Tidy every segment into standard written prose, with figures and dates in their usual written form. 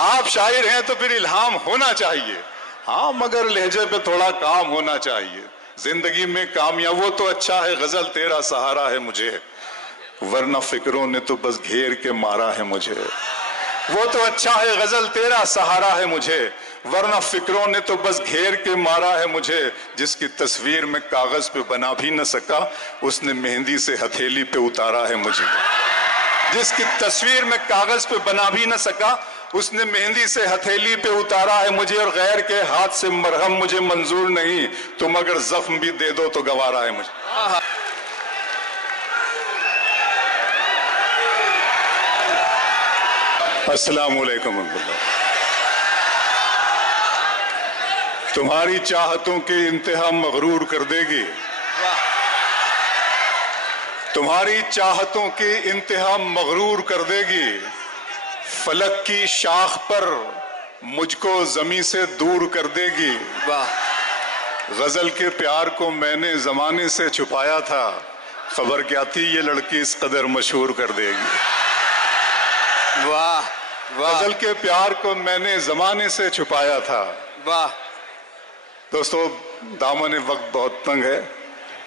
आप शायर हैं तो फिर इल्हाम होना चाहिए, हाँ, मगर लहजे पे थोड़ा काम होना चाहिए। जिंदगी में कामयाब वो तो अच्छा है, गजल तेरा सहारा है मुझे, वरना फिक्रों ने तो बस घेर के मारा है मुझे। वो तो अच्छा है, गजल तेरा सहारा है मुझे, वरना फिक्रों ने तो बस घेर के मारा है मुझे। जिसकी तस्वीर में कागज पे बना भी न सका, उसने मेहंदी से हथेली पे उतारा है मुझे। जिसकी तस्वीर में कागज पे बना भी न सका, उसने मेहंदी से हथेली पे उतारा है मुझे। और गैर के हाथ से मरहम मुझे मंजूर नहीं, तुम अगर जख्म भी दे दो तो गवारा है मुझे। अस्सलाम वालेकुम। तुम्हारी चाहतों की इंतहा मगरूर कर देगी, तुम्हारी चाहतों की इंतहा मगरूर कर देगी। फलक की शाख पर मुझको जमी से दूर कर देगी। वाह। गजल के प्यार को मैंने जमाने से छुपाया था, खबर क्या थी ये लड़की इस कदर मशहूर कर देगी। वाह वाह। गजल के प्यार को मैंने जमाने से छुपाया था। वाह। दोस्तों, दामन वक्त बहुत तंग है,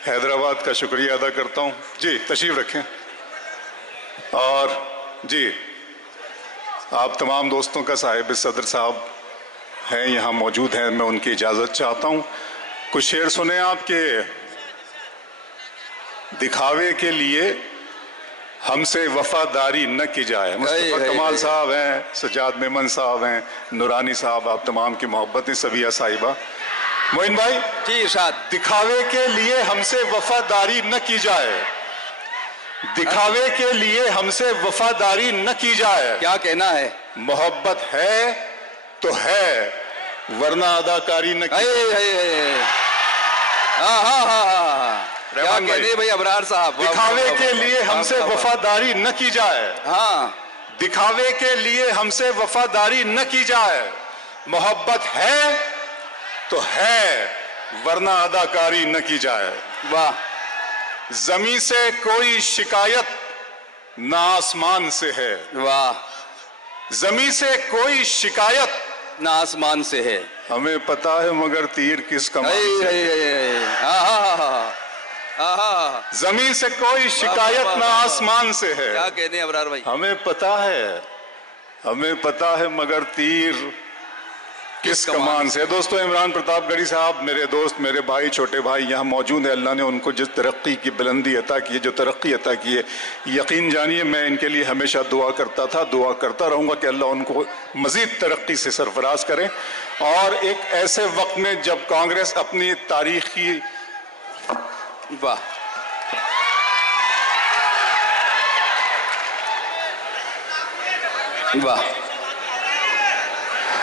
हैदराबाद का शुक्रिया अदा करता हूँ। जी तशरीफ रखें। और जी, आप तमाम दोस्तों का साहिब सदर साहब हैं, यहाँ मौजूद हैं, मैं उनकी इजाज़त चाहता हूँ। कुछ शेर सुने आपके। दिखावे के लिए हमसे वफादारी न की जाए। मुस्तफा कमाल साहब हैं, सज्जाद मेमन साहब हैं, नूरानी साहब, आप तमाम की मोहब्बतें, सबिया साहिबा। मोइन भाई जी इरशाद। दिखावे के लिए हमसे वफादारी न की जाए, दिखावे के लिए हमसे वफादारी न की जाए। क्या कहना है? मोहब्बत है तो है, वरना अदाकारी न की जाए। क्या कहने भाई अबरार साहब। दिखावे के लिए हमसे वफादारी न की जाए। हाँ, दिखावे के लिए हमसे वफादारी न की जाए। मोहब्बत है तो है, वरना अदाकारी न की जाए। वाह। जमी से कोई शिकायत ना आसमान से है। वाह। जमी से कोई शिकायत ना आसमान से है। हमें पता है मगर तीर किस कमान से है। जमीन से कोई शिकायत ना आसमान से है। क्या कहने अबरार भाई। हमें पता है, हमें पता है मगर तीर किस कमान से। दोस्तों, इमरान प्रतापगढ़ी साहब मेरे दोस्त, मेरे भाई, छोटे भाई यहाँ मौजूद है। अल्लाह ने उनको जिस तरक्की की बुलंदी अता की है, जो तरक्की अता की है, यकीन जानिए मैं इनके लिए हमेशा दुआ करता था, दुआ करता रहूँगा कि अल्लाह उनको मज़ीद तरक्की से सरफराज करें। और एक ऐसे वक्त में जब कांग्रेस अपनी तारीखी वाह वाह,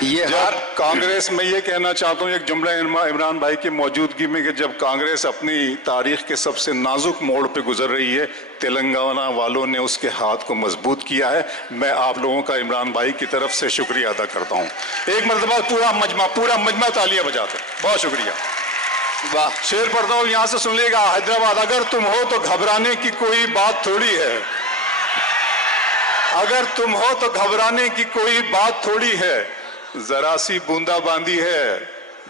ये जब कांग्रेस में ये कहना चाहता हूँ एक जुमला इमरान भाई की मौजूदगी में, कि जब कांग्रेस अपनी तारीख के सबसे नाजुक मोड़ पे गुजर रही है, तेलंगाना वालों ने उसके हाथ को मजबूत किया है। मैं आप लोगों का इमरान भाई की तरफ से शुक्रिया अदा करता हूँ। एक मरतबा पूरा मजमा तालियां बजाते। बहुत शुक्रिया। वाह। शेर पढ़ता हूँ, यहाँ से सुन लेगा। हैदराबाद, अगर तुम हो तो घबराने की कोई बात थोड़ी है, अगर तुम हो तो घबराने की कोई बात थोड़ी है, जरा सी बूंदाबांदी है,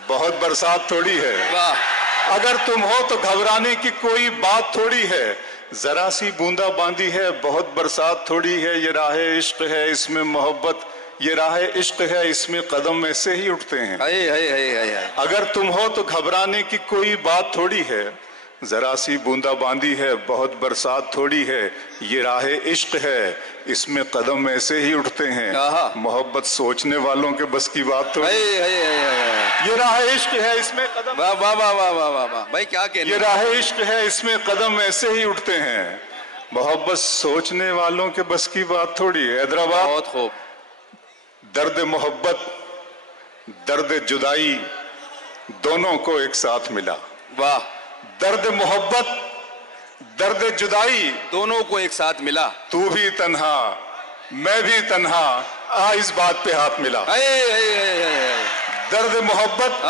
बहुत बरसात थोड़ी है। वाह। अगर तुम हो तो घबराने की कोई बात थोड़ी है, जरा सी बूंदाबांदी है, बहुत बरसात थोड़ी है। ये राह इश्क है, इसमें मोहब्बत, ये राह इश्क है, इसमें कदम ऐसे ही उठते हैं। अगर तुम हो तो घबराने की कोई बात थोड़ी है, जरा सी बूंदाबांदी है, बहुत बरसात थोड़ी है। ये राह इश्क है, इसमें कदम ऐसे ही उठते हैं। मोहब्बत सोचने वालों के बस की बात तो ये राह इश्क है, इसमें कदम। वाह वाह वाह वाह वाह वाह भाई, क्या कहने। ये राह इश्क है, इसमें कदम ऐसे ही उठते हैं। मोहब्बत सोचने वालों के बस की बात थोड़ी है। हैदराबाद, बहुत खूब। दर्द मोहब्बत, दर्द जुदाई दोनों को एक साथ मिला। वाह। दर्द मोहब्बत, दर्द जुदाई दोनों को एक साथ मिला। तू भी तन्हा, मैं भी तन्हा, आ इस बात पे हाथ मिला। दर्द मोहब्बत,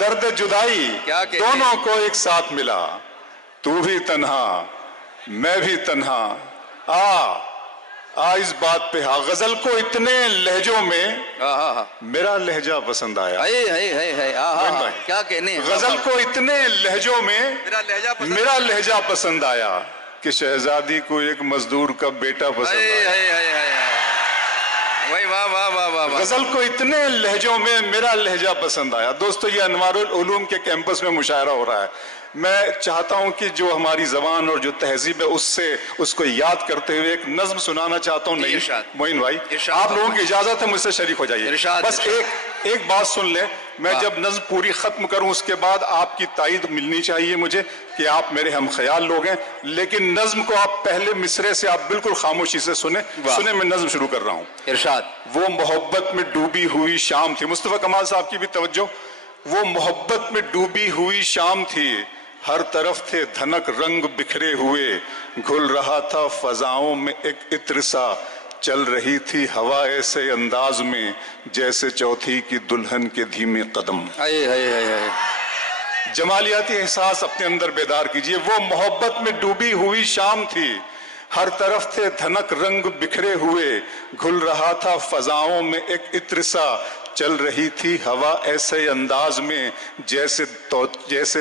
दर्द जुदाई दोनों को एक साथ मिला। तू भी तन्हा, मैं भी तन्हा, इस बात पे हाँ, गजल को इतने लहजों में मेरा लहजा पसंद आया। मोइन भाई, क्या कहने, गजल को इतने लहजों में मेरा लहजा पसंद आया कि शहजादी को एक मजदूर का बेटा पसंद आया। भाई वाह वाह वाह वाह वाह। गजल को इतने लहजों में मेरा लहजा पसंद आया। दोस्तों, ये अनवारुल उलूम के कैंपस में मुशायरा हो रहा है। मैं चाहता हूं कि जो हमारी जबान और जो तहजीब है उसको याद करते हुए एक नज्म सुनाना चाहता हूं। नहीं मोइन भाई, आप लोगों की इजाजत है, मुझसे शरीक हो जाइए। बस एक बात सुन ले, मैं जब नज्म पूरी खत्म करूं उसके बाद आपकी तायद मिलनी चाहिए मुझे कि आप मेरे हम ख्याल लोग हैं। लेकिन नज्म को आप पहले मिसरे से आप बिल्कुल खामोशी से सुने। मैं नज्म शुरू कर रहा हूं। इरशाद। वो मोहब्बत में डूबी हुई शाम थी। मुस्तफा कमाल साहब की भी तवज्जो। वो मोहब्बत में डूबी हुई शाम थी, हर तरफ थे धनक रंग बिखरे हुए, घुल रहा था फजाओं में एक इत्र सा, चल रही थी हवा ऐसे अंदाज में जैसे चौथी की दुल्हन के धीमे कदम। जमालियाती एहसास अपने अंदर बेदार कीजिए। वो मोहब्बत में डूबी हुई शाम थी, हर तरफ थे धनक रंग बिखरे हुए, घुल रहा था फजाओं में एक इत्र सा, चल रही थी हवा ऐसे अंदाज में जैसे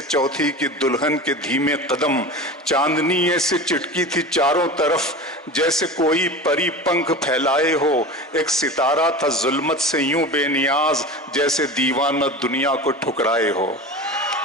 चौथी की दुल्हन के धीमे कदम। चांदनी ऐसे चिटकी थी चारों तरफ जैसे कोई परी पंख फैलाए हो, एक सितारा था जुल्मत से यूं बेनियाज जैसे दीवाना दुनिया को ठुकराए हो।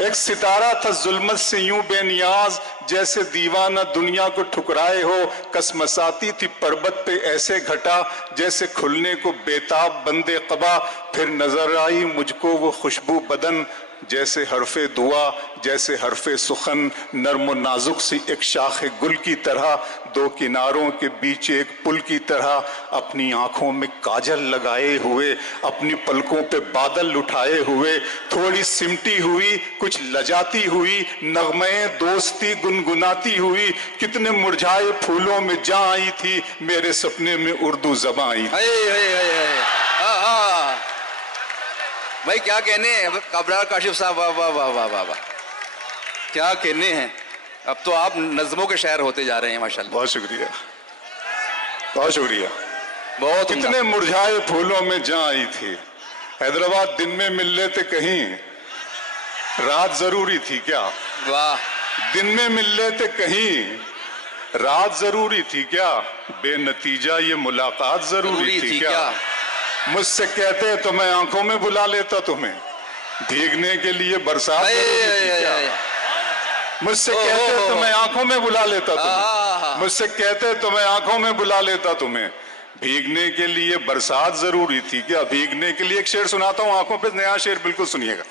एक सितारा था जुल्मत से यूं बेनियाज जैसे दीवाना दुनिया को ठुकराए हो, कसमसाती थी पर्वत पे ऐसे घटा जैसे खुलने को बेताब बंदे कबा, फिर नजर आई मुझको वो खुशबू बदन जैसे हरफे दुआ जैसे हरफे सुखन, नर्म नाजुक सी एक शाखे गुल की तरह, दो किनारों के बीच एक पुल की तरह, अपनी आंखों में काजल लगाए हुए, अपनी पलकों पे बादल उठाए हुए, थोड़ी सिमटी हुई कुछ लजाती हुई, नगमे दोस्ती गुनगुनाती हुई, कितने मुरझाए फूलों में जा आई थी, मेरे सपने में उर्दू ज़बां आई। भाई क्या कहने हैं अबरार काशिफ साहब, वाह वाह वाह वाह वाह वाह, क्या कहने हैं। अब तो आप नज़मों के शायर होते जा रहे हैं माशाल्लाह। बहुत शुक्रिया, बहुत शुक्रिया। बहुत कितने मुरझाए फूलों में जा आई थी, हैदराबाद दिन में मिल लेते कहीं, रात जरूरी थी क्या। वाह। दिन में मिल लेते कहीं, रात जरूरी थी क्या, बेनतीजा ये मुलाकात जरूरी थी क्या। मुझसे कहते तो मैं आंखों में बुला लेता तुम्हें, भीगने के लिए बरसात जरूरी थी क्या। मुझसे कहते तो मैं आंखों में बुला लेता तुम्हें, मुझसे कहते तो मैं आंखों में बुला लेता तुम्हें, भीगने के लिए बरसात जरूरी थी क्या। भीगने के लिए एक शेर सुनाता हूँ, आंखों पे नया शेर, बिल्कुल सुनिएगा,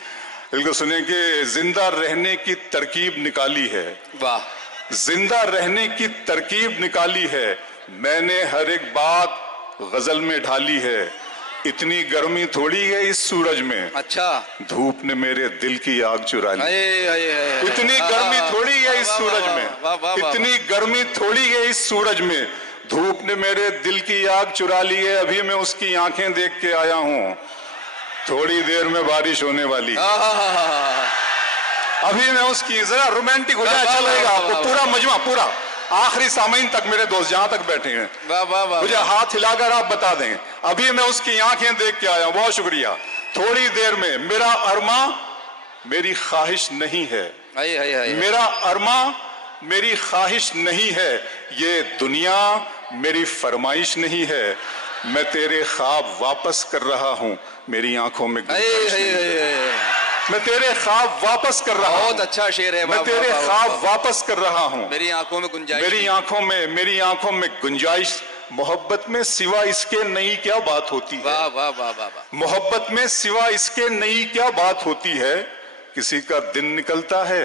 बिल्कुल सुनिए कि जिंदा रहने की तरकीब निकाली है। वाह। जिंदा रहने की तरकीब निकाली है, मैंने हर एक बात गजल में ढाली है, इतनी गर्मी थोड़ी है इस सूरज में, अच्छा धूप ने मेरे दिल की आग चुरा ली। इतनी गर्मी थोड़ी है इस सूरज में, इतनी गर्मी थोड़ी है इस सूरज में, धूप ने मेरे दिल की आग चुरा ली है। अभी मैं उसकी आंखें देख के आया हूँ, थोड़ी देर में बारिश होने वाली। अभी मैं उसकी, जरा रोमांटिक हो जाए, चलेगा आपको पूरा मजमा, पूरा आखिरी सामीन तक मेरे दोस्त जहां तक बैठे हैं, मुझे हाथ हिलाकर आप बता दें, अभी मैं उसकी आंखें देख के आया। बहुत शुक्रिया। थोड़ी देर में, मेरा अरमा मेरी ख्वाहिश नहीं है, मेरा अरमा मेरी ख्वाहिश नहीं है, ये दुनिया मेरी फरमाइश नहीं है, मैं तेरे ख्वाब वापस कर रहा हूं, मेरी आंखों में मैं तेरे ख्वाब वापस कर रहा हूं। बहुत अच्छा शेर है। मैं तेरे ख्वाब वापस कर रहा हूं, मेरी आंखों में गुंजाइश, मेरी आंखों में गुंजाइश, मोहब्बत में सिवा इसके नई क्या बात होती है। वाह वाह वाह वाह। मोहब्बत में सिवा इसके नई क्या बात होती है, किसी का दिन निकलता है,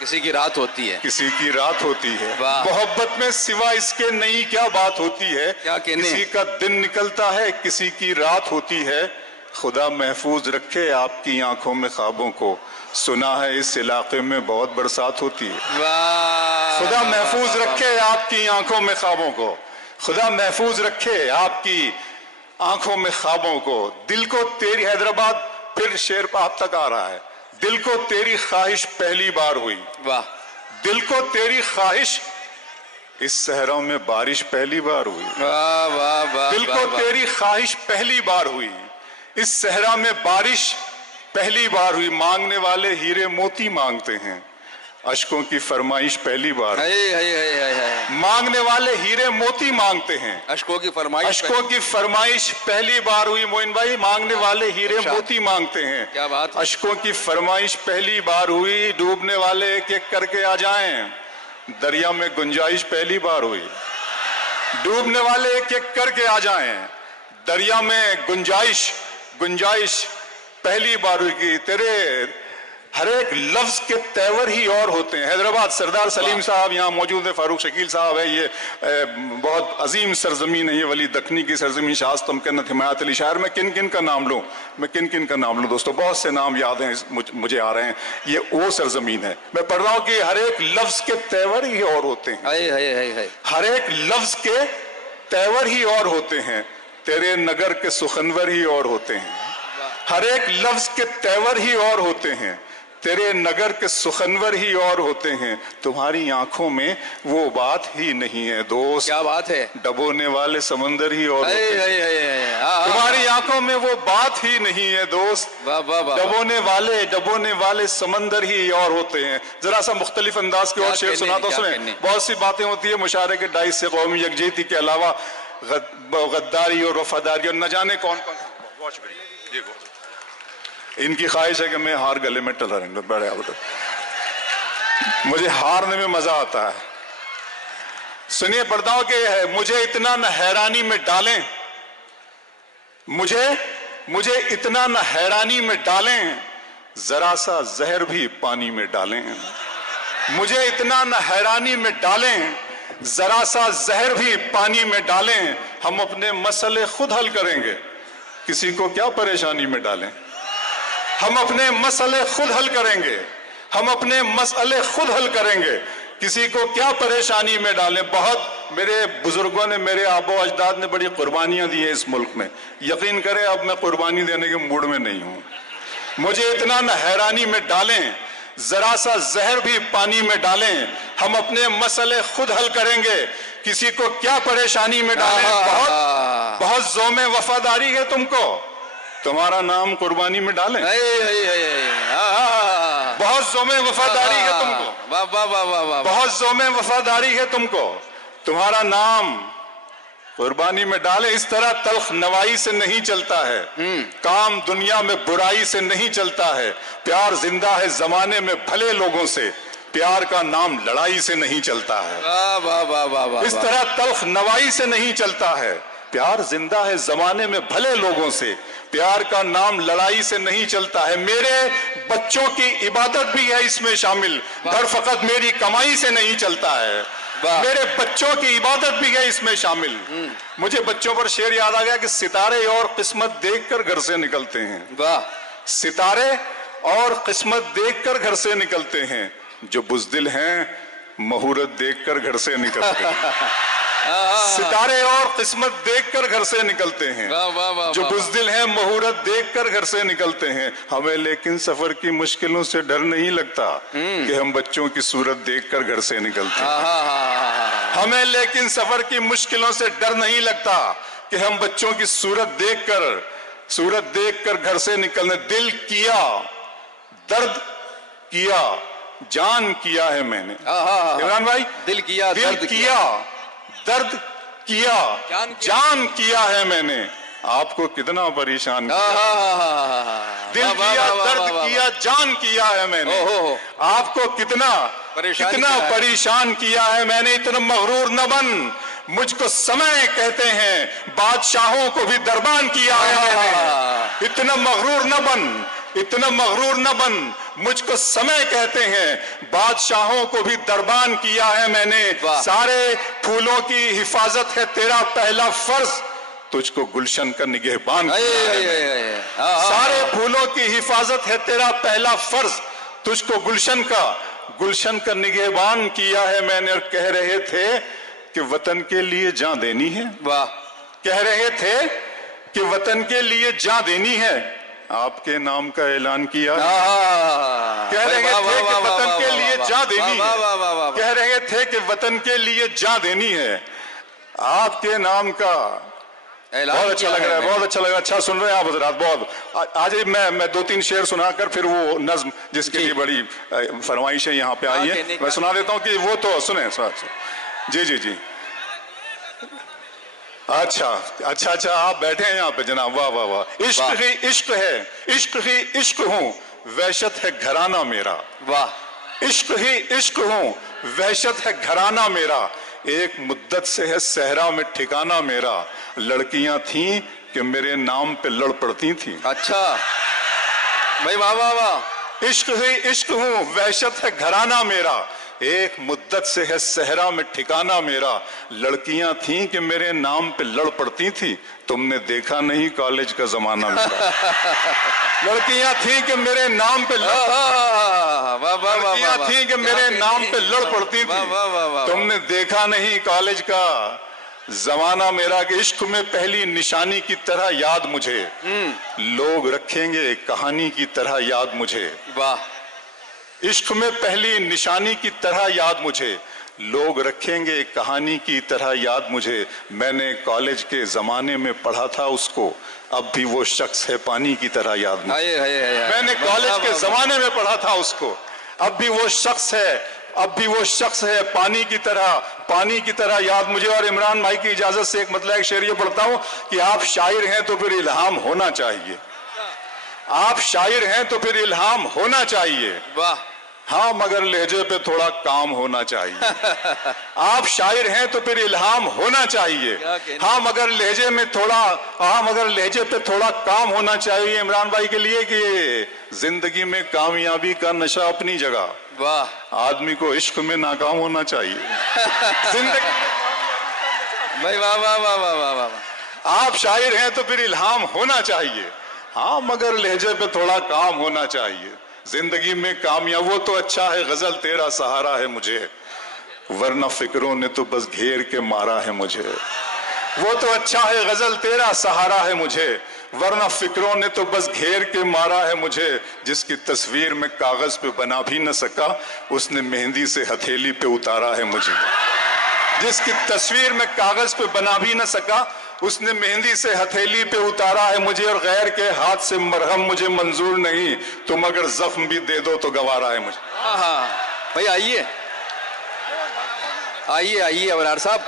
किसी की रात होती है, किसी की रात होती है। मोहब्बत में सिवा इसके नई क्या बात होती है, किसी का दिन निकलता है, किसी की रात होती है। खुदा महफूज रखे आपकी आंखों में ख्वाबों को, सुना है इस इलाके में बहुत बरसात होती है। खुदा महफूज रखे आपकी आंखों में ख्वाबों को, खुदा महफूज रखे आपकी आंखों में ख्वाबों को। दिल को तेरी, हैदराबाद फिर शेर आप तक आ रहा है, दिल को तेरी ख्वाहिश पहली बार हुई। वाह। दिल को तेरी ख्वाहिश इस सहरा में बारिश पहली बार हुई, वाह वाह वाह, दिल को तेरी ख्वाहिश पहली बार हुई। इस सहरा में बारिश पहली बार हुई, मांगने वाले हीरे मोती मांगते हैं, अश्कों की फरमाइश पहली बार। मांगने वाले हीरे मोती मांगते हैं, अश्कों की फरमाइश पहली बार हुई। मोइन भाई, मांगने वाले हीरे मोती मांगते हैं, क्या बात है? अश्कों की फरमाइश पहली बार हुई। डूबने वाले एक एक करके आ जाएं, दरिया में गुंजाइश पहली बार हुई। डूबने वाले एक एक करके आ जाएं, दरिया में गुंजाइश पहली बार हुई। कि तेरे हर एक लफ्ज के तेवर ही और होते हैं। हैदराबाद, सरदार सलीम साहब यहाँ मौजूद है, फारूक शकील साहब है, ये बहुत अजीम सरजमीन है, ये वली दखनी की सरजमीन, शास्तम कन्नत हिमायत अली शायर। मैं किन किन का नाम लूँ दोस्तों, बहुत से नाम याद हैं मुझे आ रहे हैं। ये वो सरजमीन है, मैं पढ़ रहा हूँ कि हर एक लफ्ज के तेवर ही और होते हैं, हर एक लफ्ज के तेवर ही और होते हैं, तेरे नगर के सुखनवर ही और होते हैं। हर एक लफ्ज के तेवर ही और होते हैं, तेरे नगर के सुखनवर ही और होते हैं। तुम्हारी आंखों में वो बात ही नहीं है दोस्त, क्या बात है, डबोने वाले समंदर ही और होते हैं। तुम्हारी आंखों में वो बात ही नहीं है दोस्त, डबोने वाले समंदर ही और होते हैं। जरा सा मुख्तलिफ अंदाज के और शेर सुनाता हूं। उसमें बहुत सी बातें होती है मुशारे के डाइस से, कौमी यकजहती के अलावा गद्दारी और वफादारी और न जाने कौन कौन। इनकी ख्वाहिश है कि मैं हार गले में टला रहूंगा, बड़े मुझे हारने में मजा आता है। सुनिए, पढ़ता हूं कि मुझे इतना न हैरानी में डालें, मुझे इतना न हैरानी में डालें, जरा सा जहर भी पानी में डालें। मुझे इतना न हैरानी में डालें, जरा सा जहर भी पानी में डालें। हम अपने मसले खुद हल करेंगे, किसी को क्या परेशानी में डालें। हम अपने मसले खुद हल करेंगे, किसी को क्या परेशानी में डालें। बहुत मेरे बुजुर्गों ने, मेरे आबो अजदाद ने बड़ी कुर्बानियां दी है इस मुल्क में। यकीन करें अब मैं कुर्बानी देने के मूड में नहीं हूं। मुझे इतना न हैरानी में डालें, जरा सा जहर भी पानी में डालें। हम अपने मसले खुद हल करेंगे, किसी को क्या परेशानी में डालें। बहुत ज़ोमे वफादारी है तुमको, तुम्हारा नाम कुर्बानी में डालें। बहुत ज़ोमे वफादारी है तुमको, बहुत ज़ोमे वफादारी है तुमको, तुम्हारा नाम कुर्बानी में डालें। इस तरह तल्ख नवाई से नहीं चलता है, काम दुनिया में बुराई से नहीं चलता है। प्यार जिंदा है जमाने में भले लोगों से, प्यार का नाम लड़ाई से नहीं चलता है। इस तरह तल्ख नवाई से नहीं चलता है, प्यार जिंदा है जमाने में भले लोगों से, प्यार का नाम लड़ाई से नहीं चलता है। मेरे बच्चों की इबादत भी है इसमें शामिल, घर फकत मेरी कमाई से नहीं चलता है। मेरे बच्चों की इबादत भी है इसमें शामिल। मुझे बच्चों पर शेर याद आ गया कि सितारे और किस्मत देखकर घर से निकलते हैं। सितारे और किस्मत देखकर घर से निकलते हैं, जो बुज़दिल हैं मुहूर्त देखकर घर से निकलते हैं। सितारे और किस्मत देखकर घर से निकलते हैं, जो बुज़दिल हैं मुहूर्त देखकर घर से निकलते हैं। हमें लेकिन सफर की मुश्किलों से डर नहीं लगता कि हम बच्चों की सूरत देखकर घर से निकलते हैं। हमें लेकिन सफर की मुश्किलों से डर नहीं लगता कि हम बच्चों की सूरत देखकर घर से निकलने। दिल किया, दर्द किया, जान किया है मैंने। इमरान भाई, दिल किया, दर्द किया, जान किया है मैंने, आपको कितना परेशान किया। दिल किया, दर्द किया, जान किया है मैंने, आपको कितना परेशान किया है मैंने। इतना मगरूर न बन, मुझको समय कहते हैं, बादशाहों को भी दरबान किया है मैंने। इतना मगरूर न बन, मुझको समय कहते हैं, बादशाहों को भी दरबान किया है मैंने। सारे फूलों की हिफाजत है तेरा पहला फर्ज, तुझको गुलशन का निगहबान किया है। सारे फूलों की हिफाजत है तेरा पहला फर्ज, तुझको गुलशन का निगहबान किया है मैंने। और कह रहे थे कि वतन के लिए जान देनी है, कह रहे थे कि वतन के लिए जान देनी है, आपके नाम का ऐलान किया। कह रहे थे कि वतन के लिए जान देनी है, कह रहे गए थे कि वतन के लिए जान देनी है, आपके नाम का बहुत अच्छा लग रहा है, बहुत अच्छा लग रहा है। अच्छा सुन रहे हैं आप हजरात, बहुत। आज मैं 2-3 शेर सुनाकर फिर वो नज्म जिसके लिए बड़ी फरमाइशें यहाँ पे आई है मैं सुना देता हूँ कि वो तो सुने। जी जी जी, अच्छा अच्छा अच्छा, आप बैठे हैं यहाँ पे जनाब, वाह वाह वाह। इश्क ही इश्क है, इश्क ही इश्क हूँ, वहशत है घराना मेरा। वाह। इश्क ही इश्क हूँ, वहशत है घराना मेरा, एक मुद्दत से है सहरा में ठिकाना मेरा, लड़कियां थीं कि मेरे नाम पे लड़ पड़ती थी। अच्छा भाई, वाह वाह वाह। इश्क ही इश्क हूँ, वहशत है घराना मेरा, एक मुद्दत से है सहरा में ठिकाना मेरा, लड़कियां थीं कि मेरे नाम पे लड़ पड़ती थी, तुमने देखा नहीं कॉलेज का जमाना मेरा। लड़कियां थीं कि मेरे नाम पे लड़कियां थीं कि मेरे नाम पे लड़ पड़ती थी, तुमने देखा नहीं कॉलेज का जमाना मेरा, कि इश्क में पहली निशानी की तरह याद मुझे, लोग रखेंगे कहानी की तरह याद मुझे। वाह। इश्क में पहली निशानी की तरह याद मुझे, लोग रखेंगे कहानी की तरह याद मुझे, मैंने कॉलेज के जमाने में पढ़ा था उसको, अब भी वो शख्स है पानी की तरह याद मुझे। मैंने कॉलेज के जमाने में पढ़ा था उसको, अब भी वो शख्स है, अब भी वो शख्स है पानी की तरह याद मुझे। और इमरान भाई की इजाजत से एक मतलब एक शेर ये पढ़ता हूं कि आप शायर हैं तो फिर इल्हाम होना चाहिए, आप शायर हैं तो फिर इल्हाम होना चाहिए। वाह। हाँ मगर लहजे पे थोड़ा काम होना चाहिए। आप शायर हैं तो फिर इल्हाम होना चाहिए, हाँ मगर लहजे पे थोड़ा काम होना चाहिए। इमरान भाई के लिए कि जिंदगी में कामयाबी का नशा अपनी जगह, वाह। आदमी को इश्क में नाकाम होना चाहिए। जिंदगी भाई वाह वाह वाह वाह वाह वाह। आप शायर हैं तो फिर इल्हाम होना चाहिए, हाँ मगर लहजे पे थोड़ा काम होना चाहिए। जिंदगी में कामयाब वो तो अच्छा है गजल तेरा सहारा है मुझे, वरना फिक्रों ने तो बस घेर के मारा है मुझे। वो तो अच्छा है गजल तेरा सहारा है मुझे, वरना फिक्रों ने तो बस घेर के मारा है मुझे। जिसकी तस्वीर में कागज पे बना भी न सका, उसने मेहंदी से हथेली पे उतारा है मुझे। जिसकी तस्वीर में कागज पे बना भी न सका, उसने मेहंदी से हथेली पे उतारा है मुझे। और गैर के हाथ से मरहम मुझे मंजूर नहीं, तुम अगर जख्म भी दे दो तो गवारा है मुझे। हाँ भाई, आइए आइए आइए अबरार साहब।